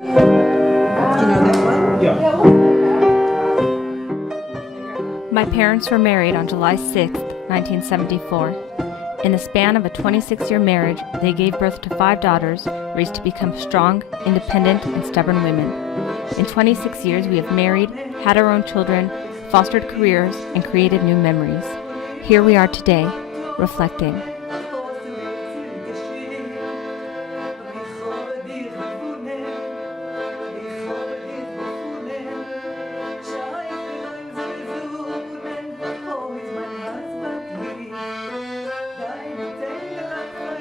Do you know that one? Yeah. My parents were married on July 6, 1974. In the span of a 26-year marriage, they gave birth to 5 daughters, raised to become strong, independent, and stubborn women. In 26 years, we have married, had our own children, fostered careers, and created new memories. Here we are today, reflecting.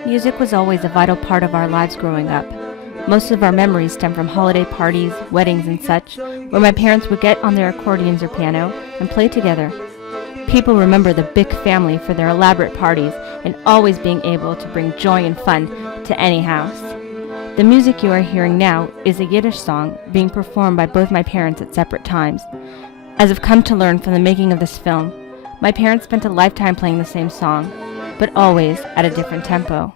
Music was always a vital part of our lives growing up. Most of our memories stem from holiday parties, weddings, and such, where my parents would get on their accordions or piano and play together. People remember the Bick family for their elaborate parties and always being able to bring joy and fun to any house. The music you are hearing now is a Yiddish song being performed by both my parents at separate times. As I've come to learn from the making of this film, my parents spent a lifetime playing the same song, but always at a different tempo.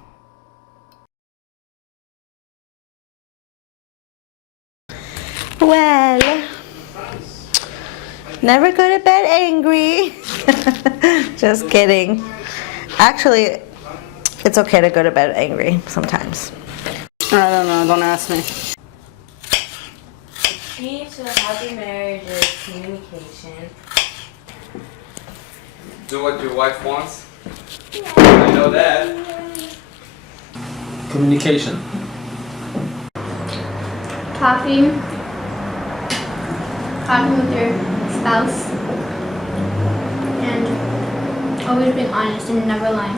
Well, never go to bed angry. Just kidding. Actually, it's okay to go to bed angry sometimes. I don't know, don't ask me. Key to a happy marriage is communication. Do what your wife wants? I know that. Communication. Talking with your spouse, and always being honest and never lying.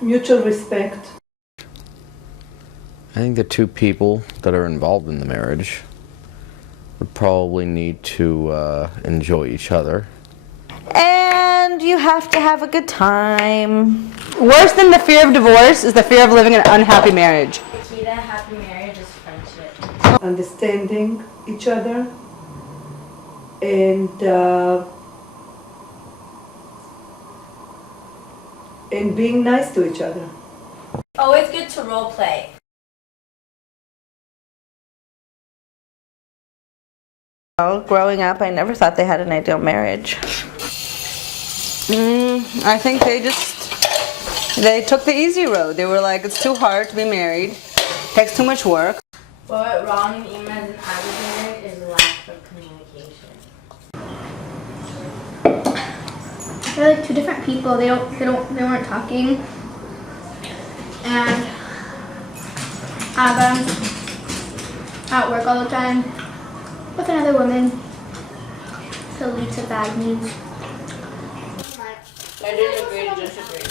Mutual respect. I think the two people that are involved in the marriage would probably need to enjoy each other. And you have to have a good time. Worse than the fear of divorce is the fear of living in an unhappy marriage. The key to a happy marriage is friendship. Understanding each other and being nice to each other. Always good to role play. Growing up, I never thought they had an ideal marriage. I think they took the easy road. They were like, it's too hard to be married, takes too much work. What went wrong in Ima as an average marriage is lack of communication. They're like two different people. They weren't talking. And Abba at work all the time with another woman to lead to bad news. I didn't agree to disagree.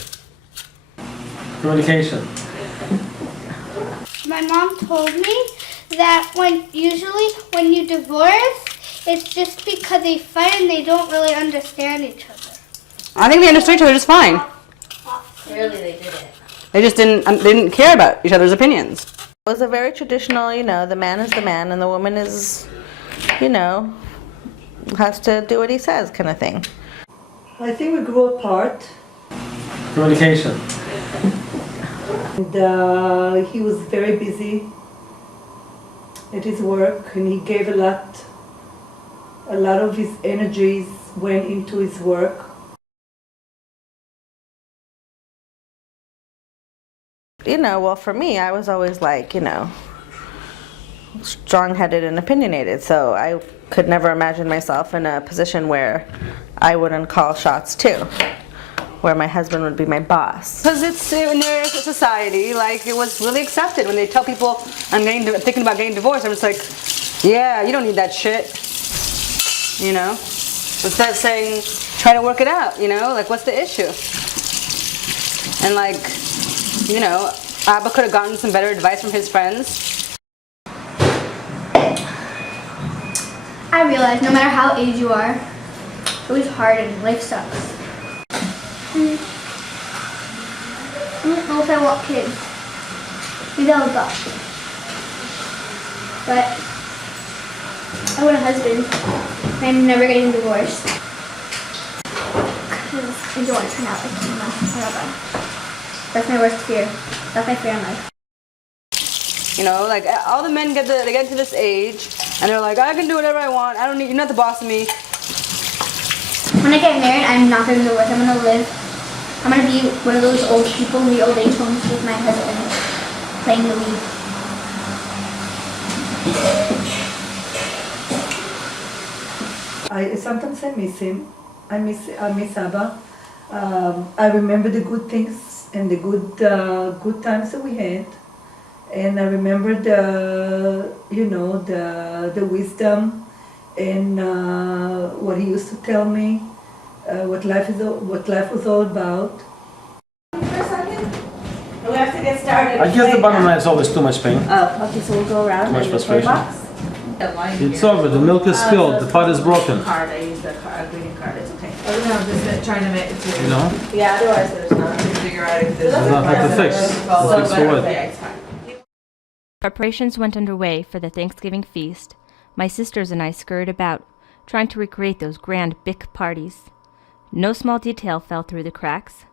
Communication. My mom told me that usually when you divorce, it's just because they fight and they don't really understand each other. I think they understood each other just fine. Clearly they didn't. They just didn't care about each other's opinions. It was a very traditional, the man is the man and the woman is, has to do what he says kind of thing. I think we grew apart. Communication. And he was very busy at his work, and he gave a lot of his energies went into his work. Well, for me, I was always like, strong-headed and opinionated, so I could never imagine myself in a position where I wouldn't call shots too, where my husband would be my boss. Because it's in their society, like it was really accepted when they tell people I'm thinking about getting divorced. I'm just like, yeah, you don't need that shit. Instead of saying, try to work it out. Like what's the issue? And Abba could have gotten some better advice from his friends. I realized no matter how aged you are, it's always hard and life sucks. I don't know if I want kids. Maybe I'll adopt. But I want a husband. I'm never getting divorced. Because I don't want to turn out like Ima. That's my worst fear. That's my fear in life. You know, like all the men get to this age, and they're like, I can do whatever I want. I don't need, you're not the boss of me. When I get married, I'm not going to divorce. I'm going to be one of those old people in the old age homes with my husband, playing the lead. Sometimes I miss him. I miss Abba. I remember the good things and the good times that we had, and I remember the wisdom and what he used to tell me, what life was all about. We have to get started. I guess the bottom line is always too much pain. Oh, okay, so we'll go around. Too much and look for a frustration. box. It's over. The milk is spilled. The pot is broken. Card. I used the greeting card. It's okay. I don't know, I'm just trying to make it You know? Yeah, otherwise there's not. figure out if there's There's nothing to fix. Fix for what? Yeah, it's fine. Preparations went underway for the Thanksgiving feast. My sisters and I scurried about, trying to recreate those grand Bick parties. No small detail fell through the cracks.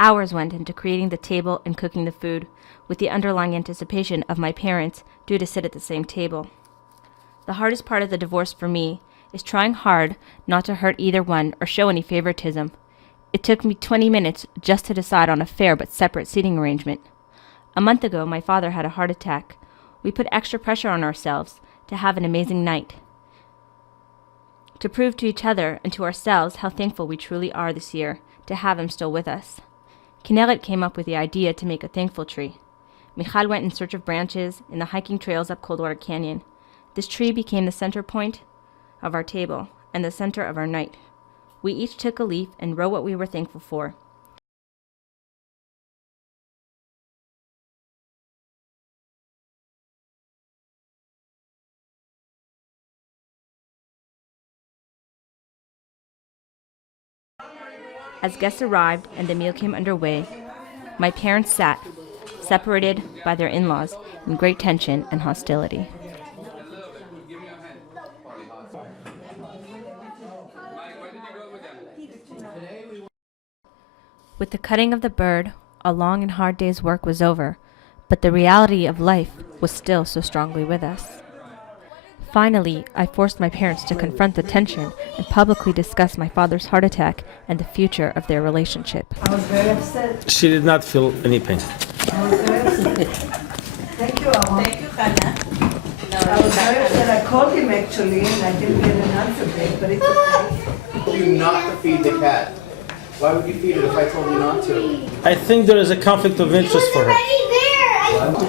Hours went into creating the table and cooking the food, with the underlying anticipation of my parents due to sit at the same table. The hardest part of the divorce for me is trying hard not to hurt either one or show any favoritism. It took me 20 minutes just to decide on a fair but separate seating arrangement. A month ago, my father had a heart attack. We put extra pressure on ourselves to have an amazing night, to prove to each other and to ourselves how thankful we truly are this year to have him still with us. Ayelet came up with the idea to make a thankful tree. Michal went in search of branches in the hiking trails up Coldwater Canyon. This tree became the center point of our table and the center of our night. We each took a leaf and wrote what we were thankful for. As guests arrived and the meal came underway, my parents sat, separated by their in-laws, in great tension and hostility. With the cutting of the bird, a long and hard day's work was over, but the reality of life was still so strongly with us. Finally, I forced my parents to confront the tension and publicly discuss my father's heart attack and the future of their relationship. I was very upset. She did not feel any pain. I was very upset. Thank you, Amma. Thank you, Hannah. I was very upset. I called him actually, and I didn't get an answer back, but it's okay. Told you not to feed the cat. Why would you feed it if I told you not to? I think there is a conflict of interest for her.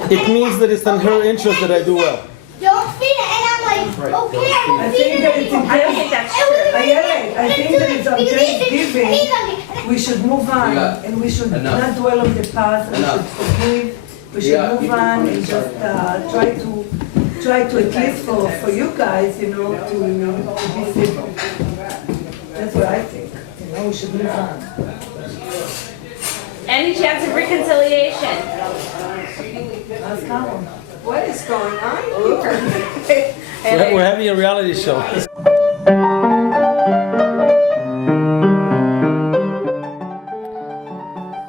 It means that it's in her interest that I do well. Don't feed it, and I'm like, okay, I I won't feed think that it's it anymore. I think that's true. I think that it's on Because Thanksgiving. We should move on, and we should not dwell on the past. We should forgive. We should move on and just try to at least for you guys, to be civil. That's what I think. We should move on. Any chance of reconciliation? That's common. What is going on here? We're having a reality show.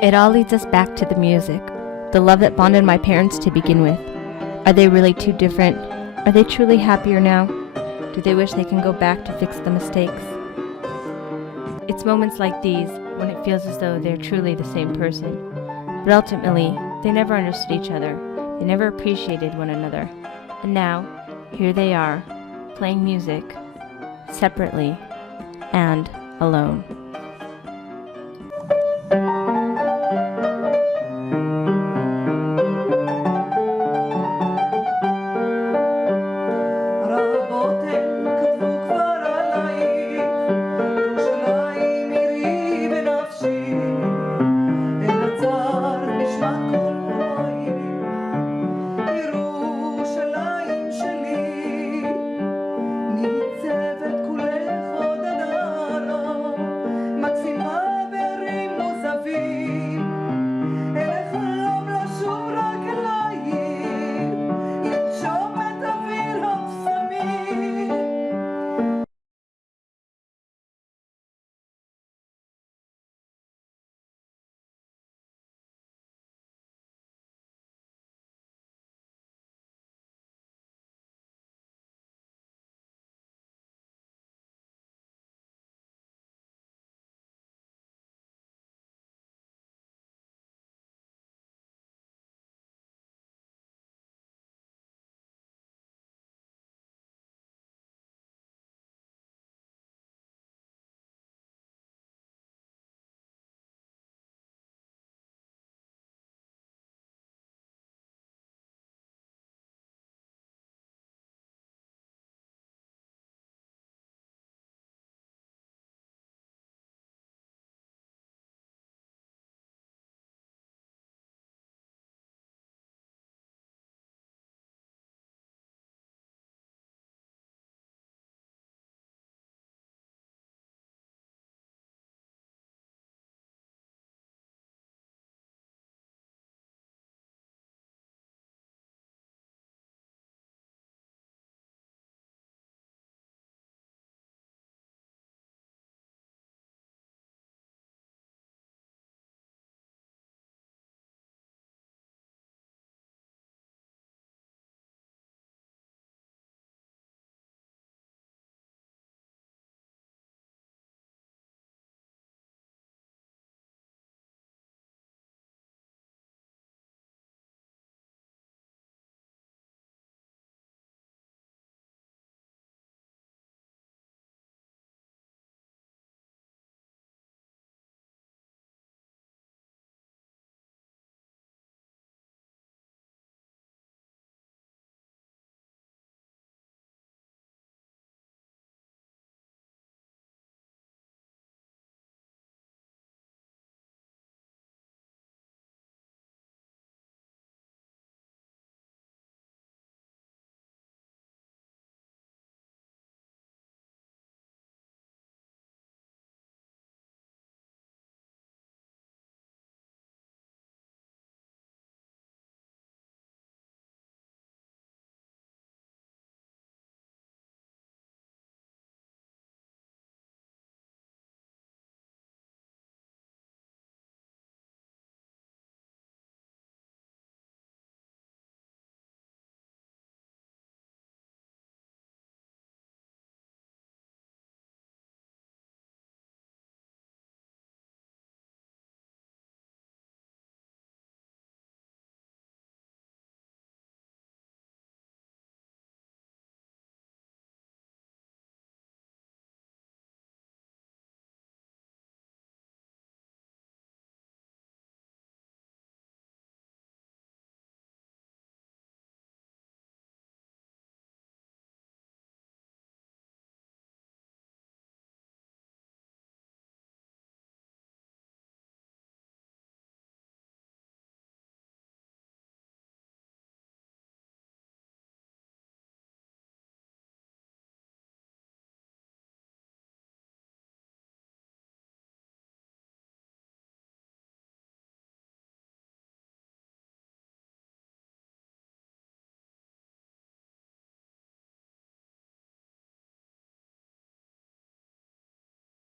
It all leads us back to the music, the love that bonded my parents to begin with. Are they really too different? Are they truly happier now? Do they wish they can go back to fix the mistakes? It's moments like these when it feels as though they're truly the same person. But ultimately, they never understood each other. They never appreciated one another. And now, here they are, playing music, separately and alone.